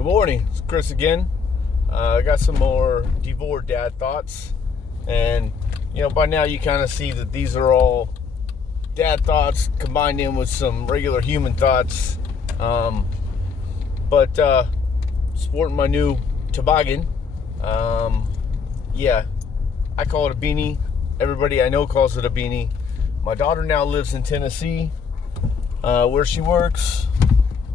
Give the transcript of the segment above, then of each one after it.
Good morning, it's Chris again. I got some more Devore dad thoughts, and by now you kind of see that these are all dad thoughts combined in with some regular human thoughts. But sporting my new toboggan. Yeah, I call it a beanie. Everybody I know calls it a beanie. My daughter now lives in Tennessee, where she works.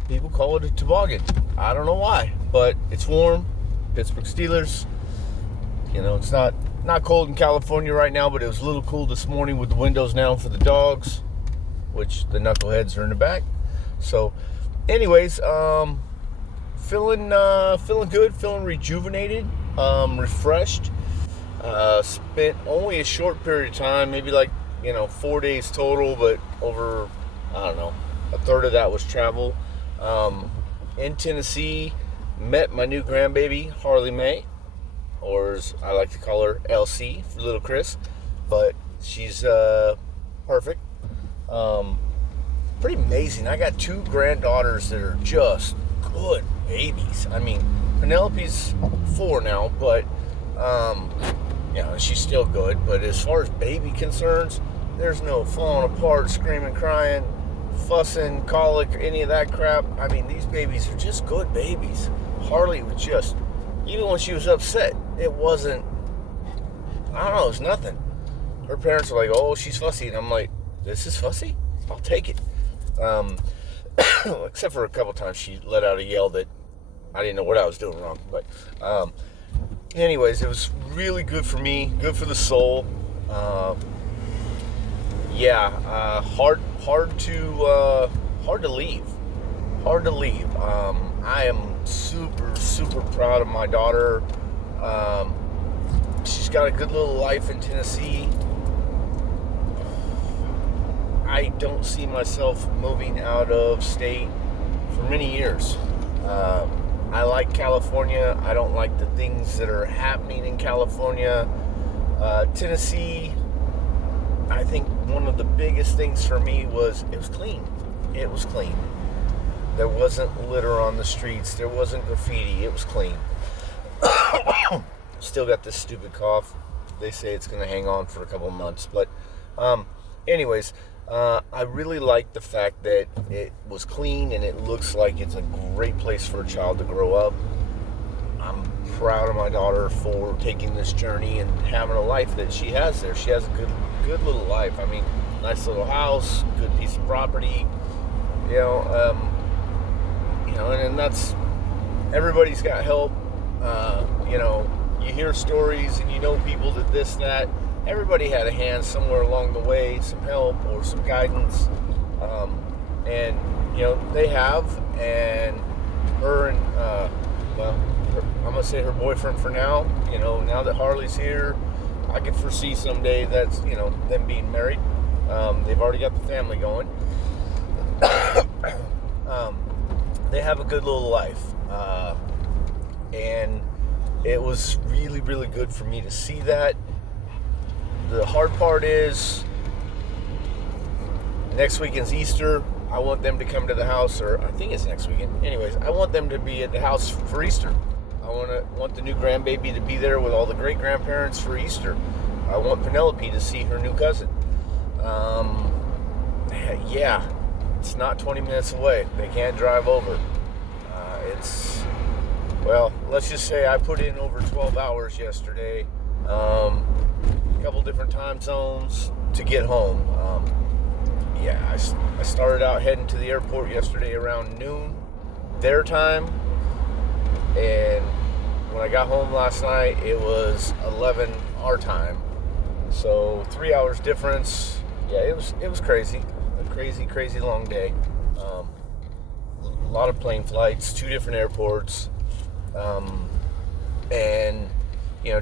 People call it a toboggan. I don't know why, but it's warm. Pittsburgh Steelers. It's not cold in California right now, but it was a little cool this morning with the windows down for the dogs, which the knuckleheads are in the back. So, anyways, feeling good, feeling rejuvenated, refreshed. Spent only a short period of time, maybe 4 days total, but over, a third of that was travel. In Tennessee, met my new grandbaby, Harley Mae, or as I like to call her, LC for little Chris, but she's perfect. Pretty amazing. I got two granddaughters that are just good babies. I mean, Penelope's 4 now, but she's still good. But as far as baby concerns, there's no falling apart, screaming, crying, fussing, colic, any of that crap. I mean, these babies are just good babies. Harley was just, even when she was upset, it wasn't, it was nothing. Her parents were like, oh, she's fussy. And I'm like, this is fussy? I'll take it. Except for a couple times she let out a yell that I didn't know what I was doing wrong. But anyways, it was really good for me, good for the soul. Hard to leave. I am super proud of my daughter. She's got a good little life in Tennessee. I don't see myself moving out of state for many years. I like California. I don't like the things that are happening in California. Tennessee, I think one of the biggest things for me was it was clean. It was clean. There wasn't litter on the streets. There wasn't graffiti. It was clean. Still got this stupid cough. They say it's going to hang on for a couple months. But anyways, I really like the fact that it was clean and it looks like it's a great place for a child to grow up. I'm proud of my daughter for taking this journey and having a life that she has there. She has a good little life. I mean, nice little house, good piece of property, and that's, everybody's got help. You hear stories and people that this, that. Everybody had a hand somewhere along the way, some help or some guidance. And they have, and her and, I'm going to say her boyfriend for now. Now that Harley's here, I can foresee someday that's, them being married. They've already got the family going. They have a good little life. And it was really, really good for me to see that. The hard part is next weekend's Easter. I want them to come to the house, or I think it's next weekend. Anyways, I want them to be at the house for Easter. I want the new grandbaby to be there with all the great grandparents for Easter. I want Penelope to see her new cousin. It's not 20 minutes away. They can't drive over. Let's just say I put in over 12 hours yesterday. A couple different time zones to get home. I started out heading to the airport yesterday around noon their time, and when I got home last night it was 11 our time, so 3 hours difference. It was crazy, a crazy long day. A lot of plane flights, 2 different airports, and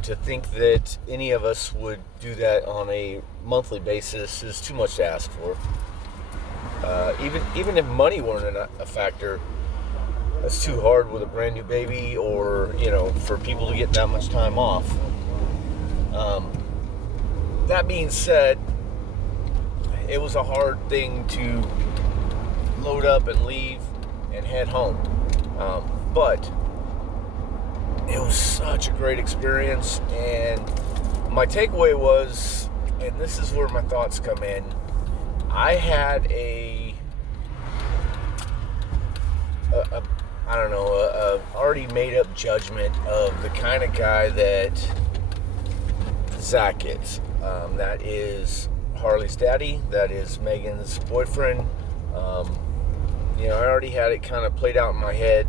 to think that any of us would do that on a monthly basis is too much to ask for. Even if money weren't a factor, that's too hard with a brand new baby, or for people to get that much time off. That being said, it was a hard thing to load up and leave and head home. But it was such a great experience. And my takeaway was, and this is where my thoughts come in, I had a I don't know, a already made up judgment of the kind of guy that Zach is. That is Harley's daddy. That is Megan's boyfriend. I already had it kind of played out in my head.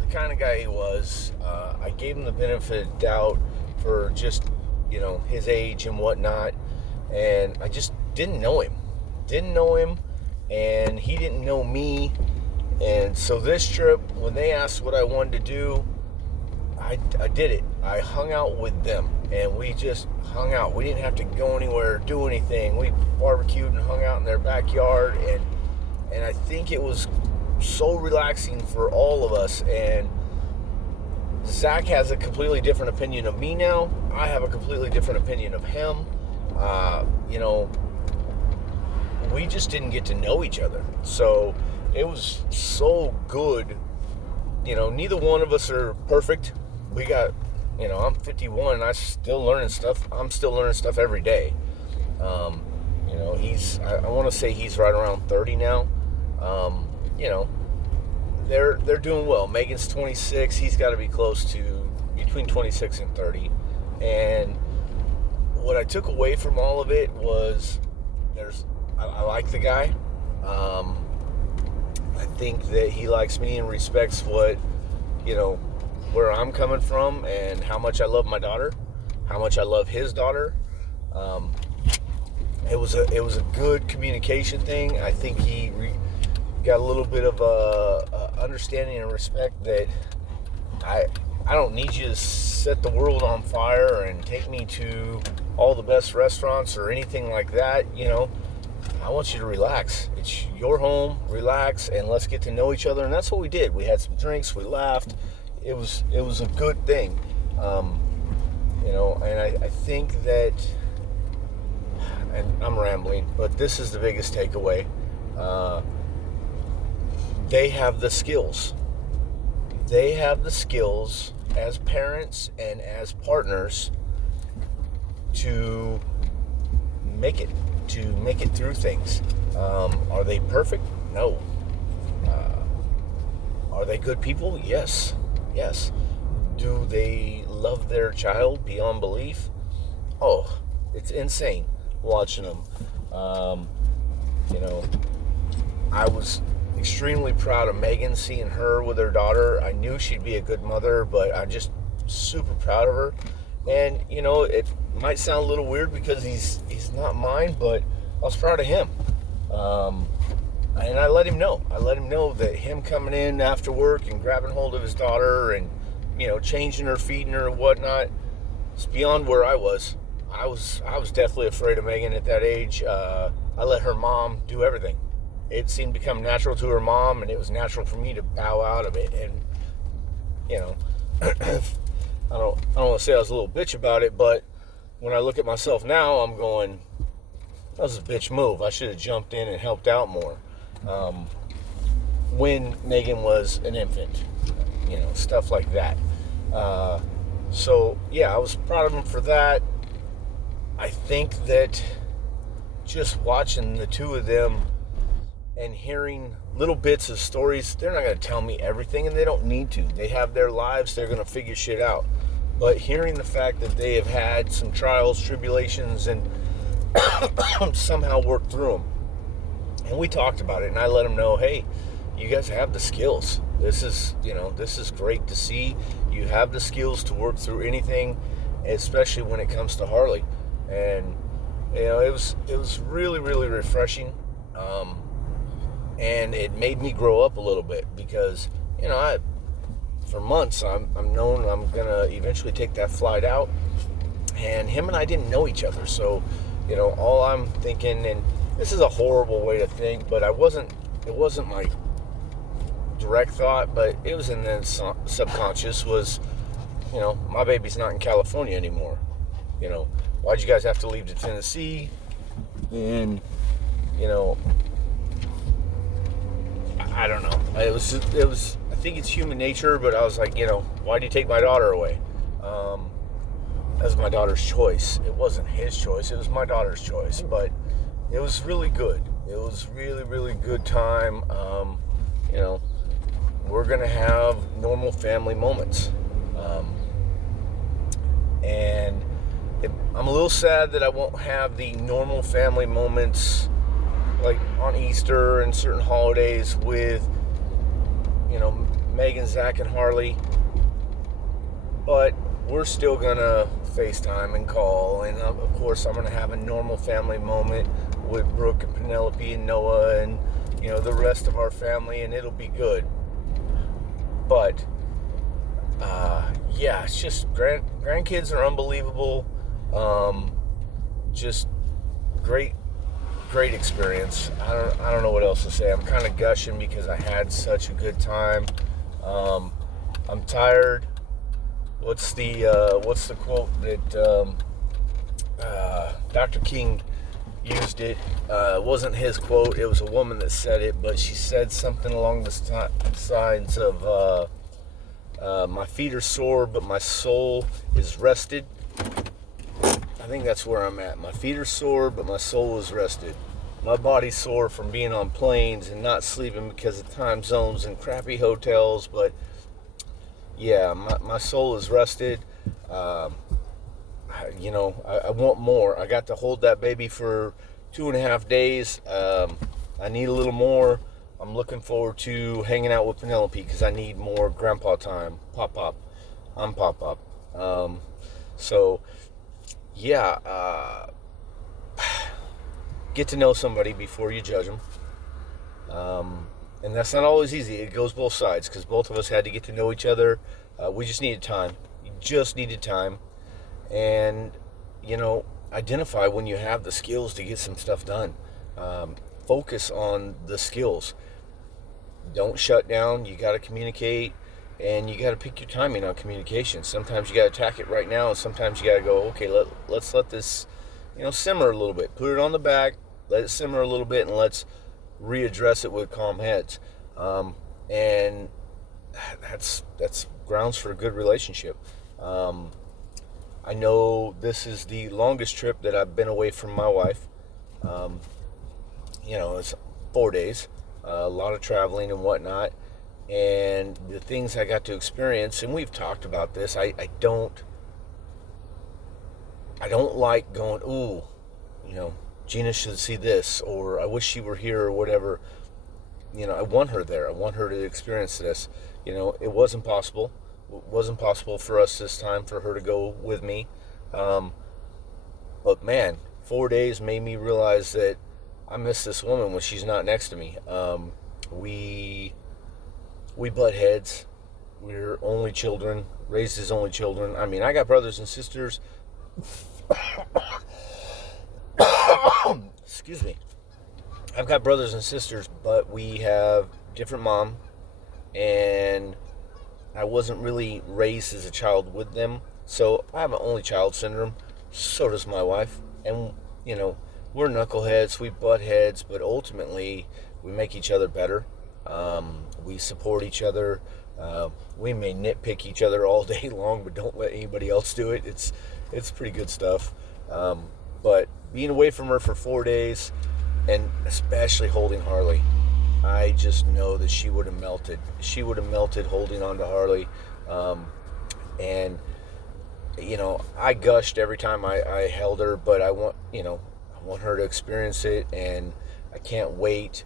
The kind of guy he was. I gave him the benefit of doubt for just, his age and whatnot. And I just didn't know him. And he didn't know me. And so this trip, when they asked what I wanted to do, I did it. I hung out with them, and we just hung out. We didn't have to go anywhere or do anything. We barbecued and hung out in their backyard, and I think it was so relaxing for all of us. And Zach has a completely different opinion of me now. I have a completely different opinion of him. We just didn't get to know each other. So it was so good. Neither one of us are perfect. We got, I'm 51 and I'm still learning stuff. I'm still learning stuff every day. I want to say he's right around 30 now. They're doing well. Megan's 26. He's got to be close to between 26 and 30. And what I took away from all of it was I like the guy. I think that he likes me and respects where I'm coming from and how much I love my daughter, how much I love his daughter. It was a good communication thing. I think he got a little bit of a understanding and respect that I don't need you to set the world on fire and take me to all the best restaurants or anything like that. I want you to relax. It's your home, relax, and let's get to know each other. And that's what we did. We had some drinks, we laughed. It was a good thing. And I think that, and I'm rambling, but this is the biggest takeaway. They have the skills. They have the skills as parents and as partners to make it through things. Are they perfect? No. Are they good people? Yes. Do they love their child beyond belief? Oh, it's insane watching them. I was extremely proud of Megan, seeing her with her daughter. I knew she'd be a good mother, but I'm just super proud of her. And, it might sound a little weird because he's not mine, but I was proud of him. And I let him know. That him coming in after work and grabbing hold of his daughter and, changing her, feeding her and whatnot, it's beyond where I was. I was definitely afraid of Megan at that age. I let her mom do everything. It seemed to become natural to her mom, and it was natural for me to bow out of it. And, I don't want to say I was a little bitch about it, but when I look at myself now, I'm going, that was a bitch move. I should have jumped in and helped out more. When Megan was an infant, stuff like that. So, yeah, I was proud of him for that. I think that just watching the two of them and hearing little bits of stories, they're not going to tell me everything, and they don't need to. They have their lives. They're going to figure shit out. But hearing the fact that they have had some trials, tribulations, and somehow worked through them. And we talked about it, and I let them know, hey, you guys have the skills. This is great to see. You have the skills to work through anything, especially when it comes to Harley. And, it was really, really refreshing. And it made me grow up a little bit because, for months, I'm known I'm going to eventually take that flight out. And him and I didn't know each other. So, all I'm thinking, and this is a horrible way to think, but it wasn't my direct thought, but it was in the subconscious was, my baby's not in California anymore. Why'd you guys have to leave to Tennessee? And, I don't know. It was, I think it's human nature, but I was like, why do you take my daughter away? That was my daughter's choice. It wasn't his choice. It was my daughter's choice. But it was really good. It was really, really good time. We're going to have normal family moments. And I'm a little sad that I won't have the normal family moments like on Easter and certain holidays with, Megan, Zach, and Harley. But we're still gonna FaceTime and call, and of course I'm gonna have a normal family moment with Brooke and Penelope and Noah and the rest of our family, and it'll be good. But it's just grandkids are unbelievable. Just great experience. I don't know what else to say. I'm kind of gushing because I had such a good time. I'm tired. What's the quote that Dr. King used? It wasn't his quote. It was a woman that said it, but she said something along the sides of my feet are sore, but my soul is rested. I think that's where I'm at. My feet are sore, but my soul is rested. My body's sore from being on planes and not sleeping because of time zones and crappy hotels, but yeah, my soul is rested. I want more. I got to hold that baby for 2.5 days. I need a little more. I'm looking forward to hanging out with Penelope because I need more grandpa time. Pop. I'm Pop. Get to know somebody before you judge them. And that's not always easy. It goes both sides because both of us had to get to know each other. We just needed time. You just needed time. And, identify when you have the skills to get some stuff done. Focus on the skills. Don't shut down. You got to communicate, and you got to pick your timing on communication. Sometimes you got to attack it right now, and sometimes you got to go, okay, let's let this, simmer a little bit. Put it on the back, let it simmer a little bit, and let's readdress it with calm heads. And that's grounds for a good relationship. I know this is the longest trip that I've been away from my wife. It's 4 days, a lot of traveling and whatnot, and the things I got to experience, and we've talked about this, I don't like going, Gina should see this, or I wish she were here, or whatever. I want her there. I want her to experience this. It wasn't possible. It wasn't possible for us this time for her to go with me. But man, 4 days made me realize that I miss this woman when she's not next to me. We butt heads. We're only children, raised as only children. I mean, I got brothers and sisters. Excuse me. I've got brothers and sisters, but we have different mom, and I wasn't really raised as a child with them. So I have an only child syndrome. So does my wife. And, we're knuckleheads, we butt heads, but ultimately we make each other better. We support each other. We may nitpick each other all day long, but don't let anybody else do it. It's pretty good stuff. But being away from her for 4 days, and especially holding Harley, I just know that she would have melted. She would have melted holding on to Harley. And, I gushed every time I held her, but I want her to experience it, and I can't wait.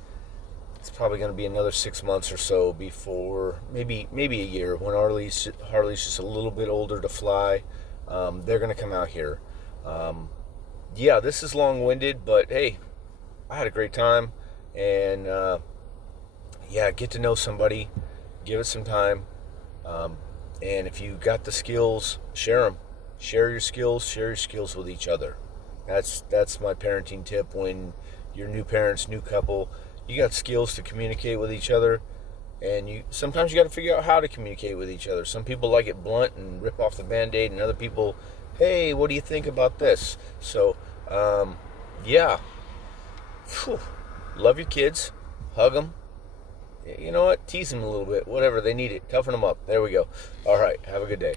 It's probably going to be another 6 months or so before, maybe a year, when Harley's just a little bit older to fly. They're going to come out here. This is long-winded, but hey, I had a great time, and get to know somebody, give it some time, and if you got the skills, share them. Share your skills with each other. That's my parenting tip. When you're new parents, new couple, you got skills to communicate with each other, and sometimes you got to figure out how to communicate with each other. Some people like it blunt and rip off the Band-Aid, and other people, hey, what do you think about this? So, Whew. Love your kids, hug them, you know what? Tease them a little bit. Whatever. They need it. Toughen them up. There we go. All right. Have a good day.